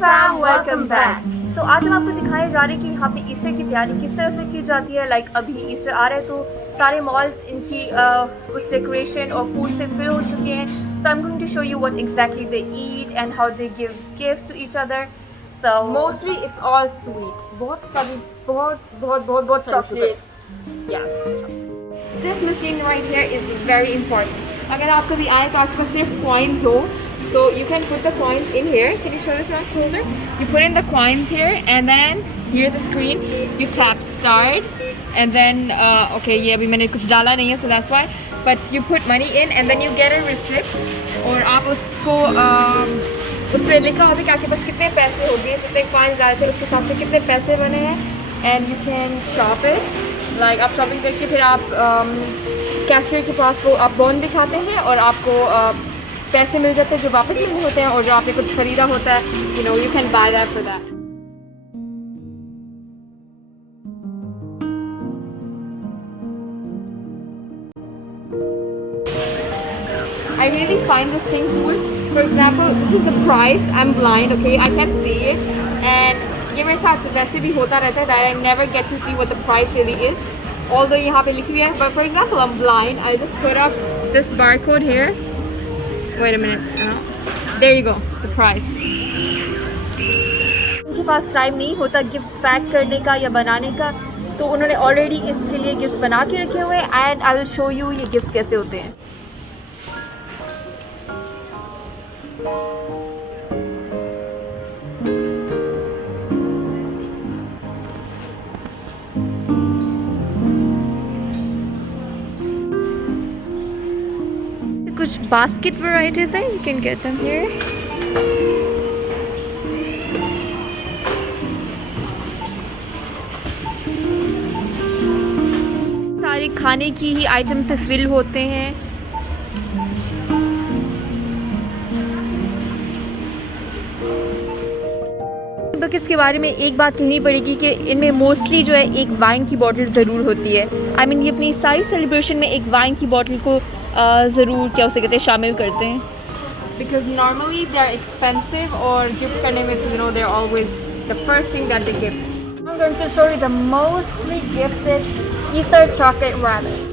fam, welcome back. So आज हम आपको दिखाने जा रहे हैं कि यहाँ पे ईस्टर की तैयारी किस तरह से की जाती है. लाइक अभी ईस्टर आ रहा है तो सारे मॉल्स इनकी उस डेकोरेशन और फूड से फिल हो चुके हैं. So I'm going to show you what exactly they eat and how they give gifts to each other. So Mostly it's all sweet. बहुत chocolates. Yeah. This machine right here is very important. अगर आप कभी आए तो आपके पास सिर्फ coins हो, so you can put the coins in here. Can you show this one closer? You put in the coins here, and then here the screen. You tap start, and then okay, ये अभी मैंने कुछ डाला नहीं है, so that's why. But you put money in, and then you get a receipt. और आप उसको उस पर लिखा होता है कि आपके पास कितने पैसे हो गए, जितने coins डाले थे उसके हिसाब से कितने पैसे बने हैं, and you can shop it. Like आप शॉपिंग करके फिर आप कैशियर के पास वो आप बॉन्ड दिखाते हैं और आपको पैसे मिल जाते हैं जो वापस मिलने होते हैं, और जो आपने कुछ खरीदा होता है, you know, you can buy that for that. I really find this thing cool. For example, this is the price. I'm blind, okay? I can't see it. And ये मेरे साथ वैसे भी होता रहता है that I never get to see what the price really is. Although यहाँ पे लिखी हुई है, but for example, I'm blind. I just put up this barcode here. Wait a minute. There you go. The price. उनके पास time नहीं होता gift pack करने का या बनाने का, तो उन्होंने ऑलरेडी इसके लिए गिफ्ट बना के रखे हुए हैं. And I will show you ये गिफ्ट कैसे होते हैं. कुछ बास्केट वैरायटीज हैं, you can get them here. सारे खाने की ही आइटम से फिल होते हैं. बकेट्स के बारे में एक बात कहनी पड़ेगी कि इनमें मोस्टली जो है एक वाइन की बॉटल ज़रूर होती है. आई मीन ये अपनी सारी सेलिब्रेशन में एक वाइन की बॉटल को ज़रूर क्या उसे कहते हैं शामिल करते हैं. Because normally they are expensive, or gift करने में, you know, they're always the first thing that they give. I'm going to show you the mostly gifted Easter chocolate rabbit.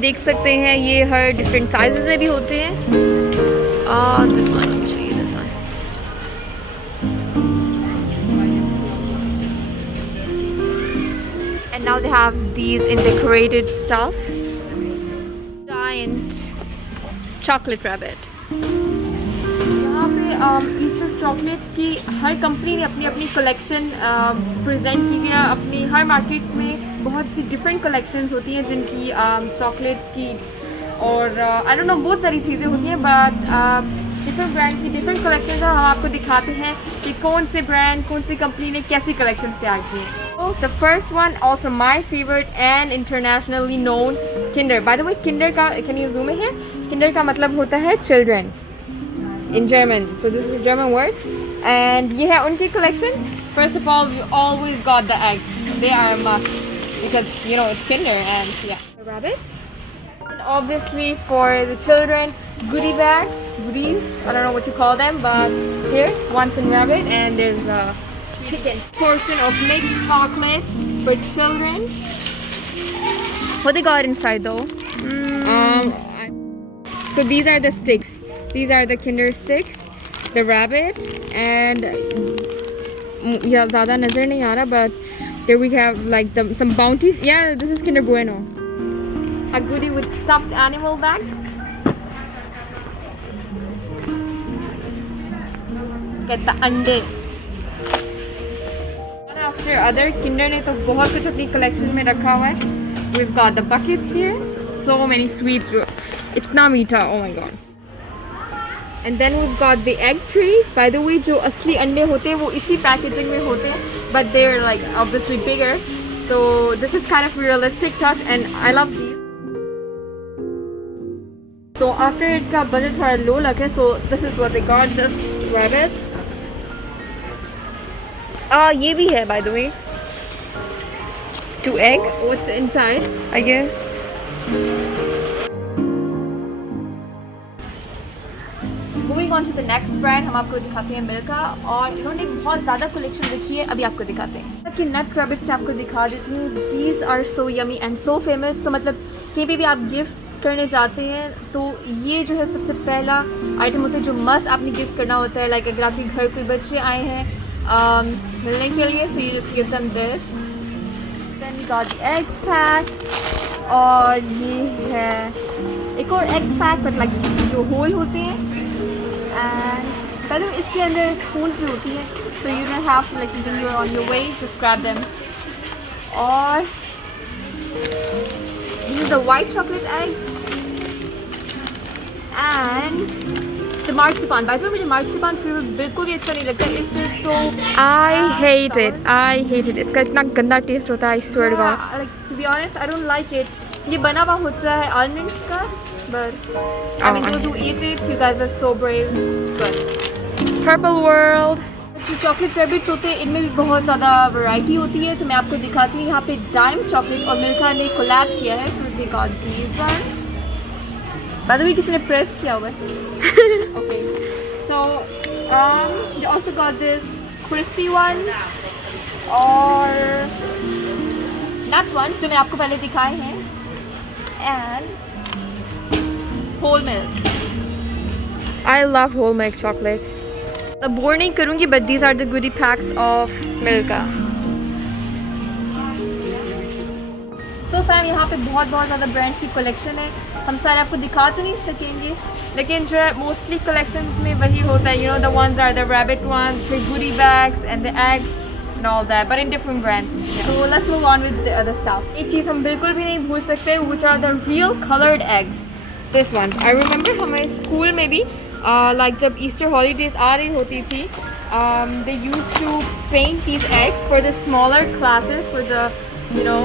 देख सकते हैं ये हर डिफरेंट साइजेस में भी होते हैं. This one, let me show you this one. And now they have these in decorated stuff. Giant chocolate rabbit. यहाँ पे ईस्टर चॉकलेट्स की हर कंपनी ने अपनी अपनी कलेक्शन प्रेजेंट की है. अपनी हर मार्केट्स में बहुत सी डिफरेंट कलेक्शंस होती हैं जिनकी चॉकलेट्स की, और आई डोंट नो बहुत सारी चीज़ें होती हैं, बट डिफरेंट ब्रांड की डिफरेंट कलेक्शंस हम आपको दिखाते हैं कि कौन से ब्रांड, कौन सी कंपनी ने कैसी कलेक्शंस तैयार की हैं. The first one, also my favourite and internationally known, Kinder. By the way, Kinder का, can you zoom in here? Kinder का मतलब होता है children in German, so this is a German word. And ये है उनकी collection. First of all, we always got the eggs. They are a must because, you know, it's Kinder. And yeah, the rabbits. And obviously for the children, goodie bags, goodies, I don't know what you call them, but here, once in rabbit, and there's a chicken portion of mixed chocolates for children. What they got inside though? So these are the sticks. These are the Kinder sticks, the rabbit, and yeah, ज़्यादा नज़र नहीं आ रहा, but there we have like some bounties. Yeah, this is Kinder Bueno. A goodie with stuffed animal bags. Get the अंडे. One after other, Kinder ने तो बहुत कुछ अपनी collection में रखा हुआ है. We've got the buckets here. So many sweets. इतना मीठा. Oh my god. And then we've got the egg trays. By the way, जो असली अंडे होते हैं वो इसी पैकेजिंग में होते हैं, but they're like obviously bigger. So this is kind of realistic touch, and I love these. So after इनका budget थोड़ा low लगे, so this is what they got, just rabbits. ये भी है by the way. 2 eggs, What's inside? I guess. Moving on to the next brand, हम आपको दिखाते हैं मिल्का, और इन्होंने बहुत ज़्यादा कलेक्शन रखी है, अभी आपको दिखाते हैं कि नट रैबिट्स मैं आपको दिखा देती हूँ. These are so yummy and so famous. तो मतलब कहीं पे भी आप गिफ्ट करने जाते हैं तो ये जो है सबसे पहला आइटम होता है जो मस्ट आपने गिफ्ट करना होता है. लाइक अगर आपके घर कोई बच्चे आए हैं मिलने के लिए, so you just give them this. Then we got the egg pack, और ये है एक और egg pack but like जो होल होते हैं, and पहले इसके अंदर स्पून भी होती है, so you don't have to, like when you're on your way just grab them. और these are the white chocolate eggs and the marzipan. By the way, मुझे marzipan फ्लेवर बिल्कुल भी अच्छा नहीं लगता. It's just so I hate sour. it. I hate it. इसका इतना गंदा टेस्ट होता है. I swear to God. Yeah, like to be honest, I don't like it. ये बना हुआ होता है almonds का, but I mean those who eat it, you guys are so brave. But Purple World. जो चॉकलेट रैबिट्स होते हैं इनमें भी बहुत ज़्यादा वैरायटी होती है, तो मैं आपको दिखाती हूँ. यहाँ पे डाइम चॉकलेट और मिल्का ने कोलैब किया है, so they got these ones. By the way, किसी ने प्रेस किया हुआ है. Okay, so they also got this crispy one और nut ones जो मैंने आपको पहले दिखाए हैं, and whole milk. I love whole milk chocolates. अब बोर नहीं करूँगी, but these are the goodie packs of Milka. So fam, यहाँ पे बहुत ज़्यादा ब्रांड्स की कलेक्शन है. हम सारे आपको दिखा तो नहीं सकेंगे, लेकिन जो है मोस्टली कलेक्शंस में वही होता है. You know, the ones are the rabbit ones, the goodie bags and the eggs and all that, but in different brands. Yeah. So let's move on with the other stuff. एक चीज़ हम बिल्कुल भी नहीं भूल सकते, which are the real colored eggs. This one. I remember हमारे school में भी like जब Easter holidays आ रही होती थी, they used to paint these eggs for the smaller classes, for the you know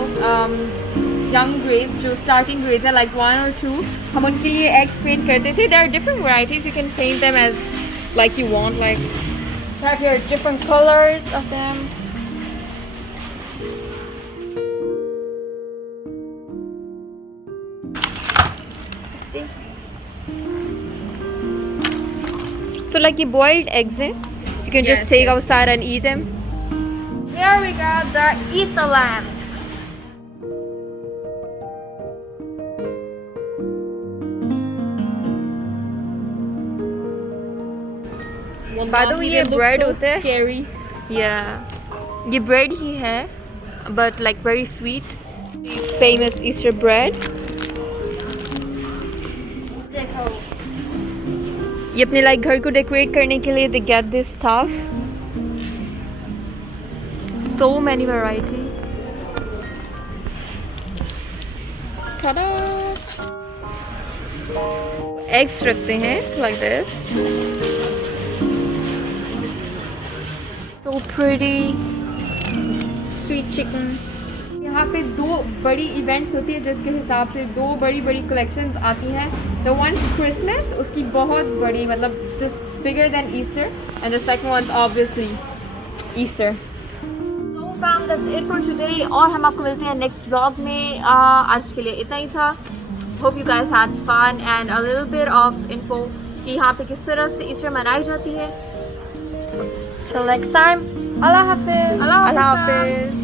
young grades, जो starting grades है like 1 or 2. हम उनके लिए eggs paint करते थे. There are different varieties. You can paint them as like you want. Like Have here different colors of them. Let's see. so like ये boiled eggs हैं. You can just Yes, take yes. outside and eat them. Here we got the Easter lambs. By the way, ये bread होते हैं. Scary. Yeah, ये bread ही है, but like very sweet. Famous Easter bread. देखो. ये अपने like घर को decorate करने के लिए they get this stuff. So many variety. Ta-da! Eggs रखते हैं like this. So pretty. Sweet chicken. यहाँ पे 2 बड़ी इवेंट्स होती है जिसके हिसाब से 2 बड़ी कलेक्शंस आती हैं. The one's Christmas, उसकी बहुत बड़ी, मतलब this bigger than Easter, and the second one's obviously Easter. So fam, that's it for today. और हम आपको मिलते हैं next vlog में. आज के लिए इतना ही था. Hope you guys had fun and a little bit of info कि यहाँ पे किस तरह से Easter मनाई जाती है. Till next time. Allah Hafiz. Allah Hafiz.